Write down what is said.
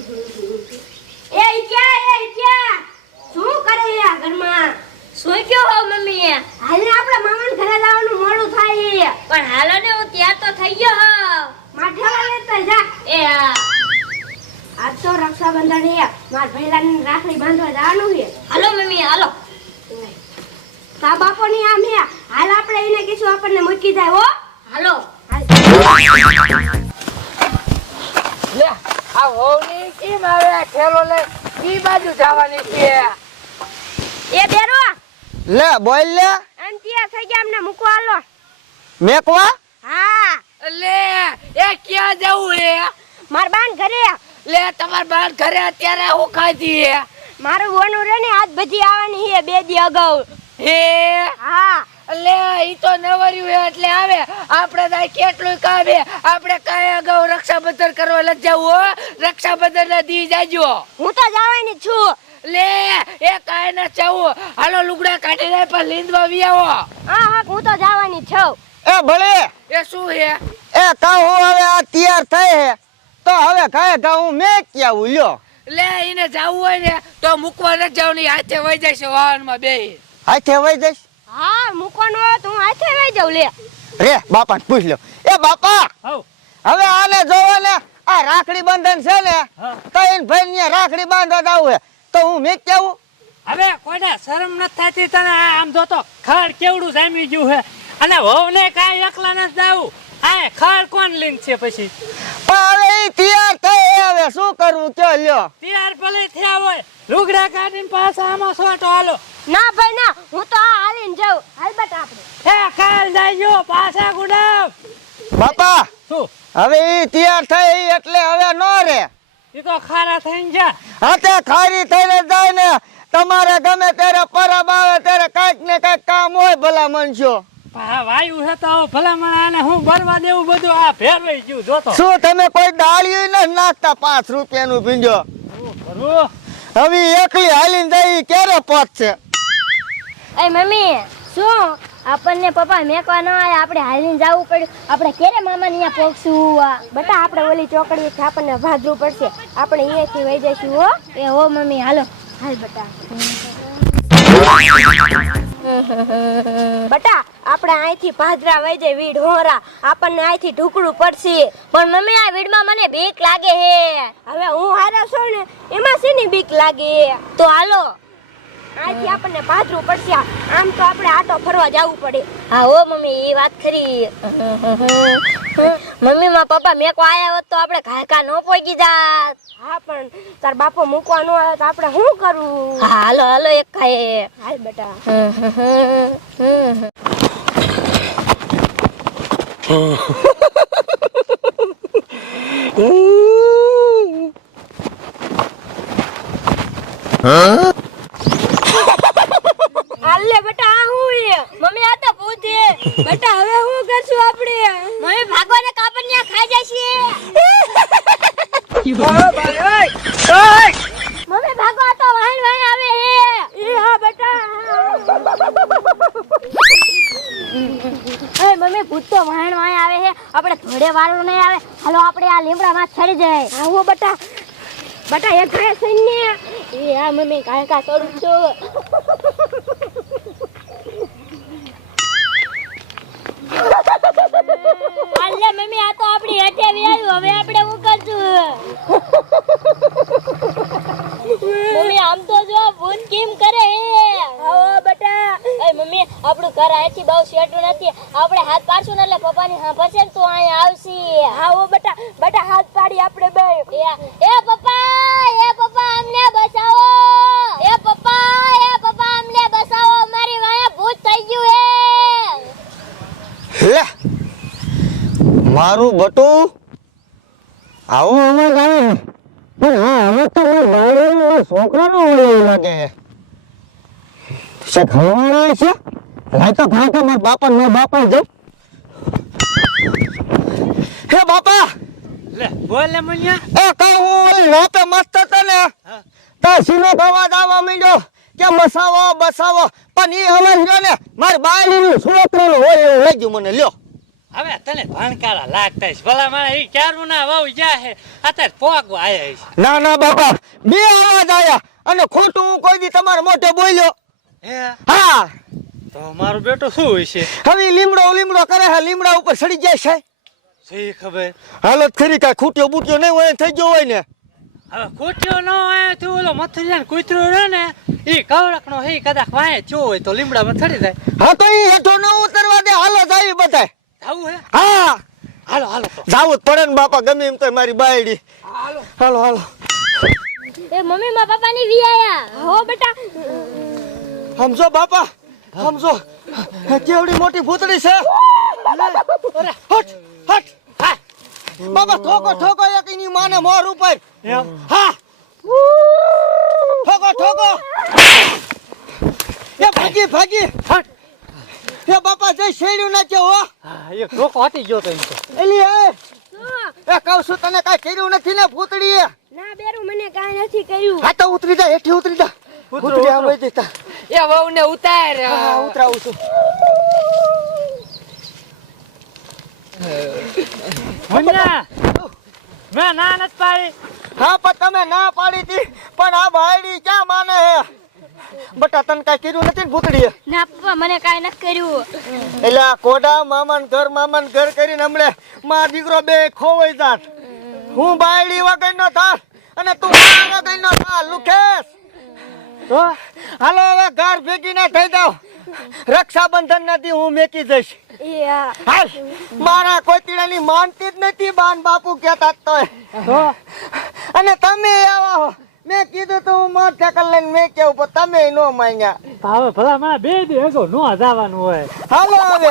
એ ક્યાં એ ક્યાં શું કરે છે આ ઘરમાં? શું કયો હો મમ્મી હાલને આપણે મામાના ઘરે જવાનું મોડું થાય પણ હાલો ને હું ત્યાં તો થઈ ગયો હો. માઠેલા લેતા જા. એ હા. આજ તો રક્ષાબંધન છે માર ભૈલાની રાખડી બાંધવા જવાનું છે. હાલો મમ્મી હાલો. તા બાપોની આમ હે હાલ આપણે એને કીધું આપણને મૂકી જાય હો. આવે આ ઈ બાજુ જવાની છે. એ બેરો લે બોલ લે. આમ ત્યાં થઈ ગયા અમને મૂકો હાલો. મેકવા? હા. લે એ ક્યાં જવું હે? માર બાન ઘરે. લે તમાર બાર ઘરે અત્યારે હું ખાધી મારું વોનું રે ને આજ બધી આવવાની છે બે દી અગાઉ. હે? હા. લે ઈ તો નવર્યું હે એટલે આવે. આપણે તો કેટલું કામે. આપણે કાંઈ અગાઉ રક્ષાબંધન કરવા લગ જવું હો. રક્ષાબંધન ના દી જાજો. હું તો જવાની છું. લે એ કાંઈ ના જવું. હાલો લુગડા કાઢીને પણ લીંદવા વી આવો. હા હા હું તો જવાની છું. એ ભલે. એ શું હે? એ કહું હવે આ તૈયાર થઈ હે. તો હવે કહે કહું મેં ક્યાં લ્યો લે એને જાવું હોય ને તો મૂકવા ન જાવની હાથે વહી જશે વાહનમાં બે હાથે વઈ જઈશ? હા મૂકવાનો હોય તો હું હાથે વહી જાઉં લે. રે બાપાને પૂછ લ્યો. એ બાપા હવે. આને જોવો ને આ રાખડી બંધન છે ને તો એને ભાઈ ને રાખડી બાંધવા જાવું હે. તો હું મેં કેવું? હવે કોઈને શરમ નથી થતી તને? આ આમ જોતો ખડ કેવડું જામી ગયું હે. અને વહુને કાંઈ એકલા નથી જાવું. આ ખડ કોણ લીન છે પછી? પણ હવે ઈ તૈયાર થઈ હવે શું કરવું કયો લ્યો. તૈયાર થયા હોય. લુગડા કાઢીને પાછા આમાં સોટો હાલો. ના ભાઈ ના હું તો આ હાલીને જાઉં. હાલ બટ આપણે. એ કાલ જાય પાછા ગુડાવ. બાપા શું? હવે ઈ તૈયાર થઈ એટલે હવે નો રે. એ તો ખારા થઈને જા. હાથે ખારી થઈને જાય ને તમારે ગમે ત્યારે પરબ આવે ત્યારે કાંઈક ને કાંઈક કામ હોય ભલા મનશો વાયુ છે તો હવે ભલામણ હું ભરવા દેવું બધું? આ ફેરવાઈ ગયું જોતો. શું તમે કોઈ દાળિયું ન નાખતા પાંચ રૂપિયાનું કરું હવે એકલી હાલીને જાય ક્યારે પહોંચશે એ મમ્મી, શું? આપણને પપ્પા મેકવા ન આવે આપણે હાલીને જવું પડ્યું. આપણે ક્યારે મામાને અહીંયા પહોંચશું બટા આપણે ઓલી ચોકડી છે આપણને ભાદરું પડશે. આપણે અહીંયાથી વહી જઈશું, હો? એ હો મમ્મી, હાલો. હાલ બટા. બટા આપણે અહીંથી ભાદરા વહી જાય વીડ હોરા. આપણને અહીંથી ઢુકડું પડશે. પણ મમ્મી આ વીડમાં મને બીક લાગે હે. હવે હું હારા છું ને એમાં શેની બીક લાગે? તો હાલો. અહીંથી આપણને ભાદરું પડશે. આમ તો આપણે આટો ફરવા જવું પડે. હા હો મમ્મી એ વાત ખરી. મમ્મી માં પપ્પા મેકો આયા હોત તો આપણે ઘાયકા નો પોગી જાત. હા પણ તાર બાપો મૂકવા નો આવે તો આપણે શું કરવું હા હાલો હાલો એક ખાય હાલ બેટા. હાલે બેટા આ હું હે મમ્મી આ તો ભૂત બેટા હવે હું કરશું આપણે? મમ્મી ભાગવાને કાપડ ન્યા ખાઈ જશે મમ્મી ભાગો આ તો વાહન વાહન આવે હે એ હા બેટા એ મમ્મી ભૂત તો વાહન વાહન આવે હે આપણે થોડે વાળું નહીં આવે. હાલો, આપણે આ લીમડામાં ચડી જાય. આવો બટા. બટા, એ ઘરે થઈને એ હા મમ્મી કાય કા કરું છું. અલ્લે મમ્મી આ તો આપણી હેઠે વ્યાયું હવે આપણે હું કરશું? મમ્મી આમ તો જો ભૂત કેમ કરે હે આવો બેટા. એ મમ્મી આપણું ઘર આથી બહુ શેટું નથી. આપણે હાથ પાડશું ને એટલે પપ્પાની હા ફસે તો અહીંયા આવશે. આવો બેટા. બેટા હાથ પાડી આપણે બે. એ પપ્પા એ પપ્પા અમને બચાવો મારું બટું? આવો અવાજ આવે. પણ હા હવે તો મારા છોકરાનો હોય એવું લાગે. છે ખવાણા છે? લાય તો તો મારા બાપા નો બાપા જાઉં. હે બાપા! લે બોલ ને મુનિયા. એ કહું ઓલી રાતે મસ્ત હતો ને તો સીનો અવાજ આવવા માંડ્યો કે મસાવો બસાવો. પણ એ અવાજ જો ને મારી બાયલીનું છોકરાનો હોય એવું લાગ્યું મને. લ્યો. હવે તને ભણકારા લાગતા છે ભલા મારે એ ક્યારનું ના વાવ જાહે અત્યારે પોગ આયા છે ના ના બાપા બે અવાજ આયા અને ખોટું કોઈ દી તમારા મોઢે બોલ્યો. હે? હા. તો મારો બેટો શું હોય છે હવે લીમડો લીમડો કરે હા લીમડા ઉપર સડી જાય છે. સહી ખબર? હાલત ખરી કાંઈ ખૂટ્યો બૂટ્યો નહીં હોય થઈ ગયો હોય ને. હવે ખૂટ્યો ન હોય તો ઓલો મથરિયાન કૂતરો રહે ને એ કવળક નો હે કદાચ વાય થયો હોય તો લીમડામાં થડી જાય. હા તો એ હેઠો ન ઉતરવા દે હાલો જાય બધાય. હે? હા! હાલો હાલો. તો જાવું જ પડે ને બાપા ગમે એમ તો મારી બાયડી. હાલો. હાલો એ મમ્મી મારા પપ્પાની વી આયા. હો બેટા. સમજો બાપા સમજો કેવડી મોટી ભૂતળી છે. અરે. હટ હટ. બાબા ઠોકો ઠોકો એક એની માને મોર ઉપર. હા. ઠોકો ઠોકો. એ ભાગી ભાગી. હટ. એ બાપા જઈ શેડ્યું ના હો. એ એક વાટી ગયો તો એમ તો. એલી એ. એ કહું છું તને કાંઈ કર્યું નથી ને ભૂતળી ના બેરું મને કાંઈ નથી કર્યું. હા તો ઉતરી જા હેઠી ઉતરી જા. ભૂતળી આવે જતા એ વહુ ને ઉતાર. હા ઉતરાવું છું. મુન્ના મેં ના નથી પાડી. હા પણ તમે ના પાડી હતી પણ આ ભાઈડી ક્યાં બટા તને કાઈ કર્યું નથી ને ભૂતડીએ? ના પપ્પા મને કાંઈ નથી કર્યું. એટલે આ કોડા મામાન ઘર મામાન ઘર કરીને હમણે માર દીકરો બે ખોવાઈ જાત. હું બાયડી વગર નો થાર અને તું મારા વગર નો થાર લુખેશ. હાલો હવે ઘર ભેગી ના થઈ જાવ રક્ષાબંધન નથી હું મેકી જઈશ. એ હાલ. મારા કોઈ તીડાની માનતી જ નથી બાન બાપુ કહેતા તોય. અને તમે આવા હો. મેં કીધું તો હું મોર ઠેકલ લઈને મેં કેવું પણ તમે નો માન્યા. હવે ભલા મારા બે દી અગો નો જવાનું હોય. હાલો હવે.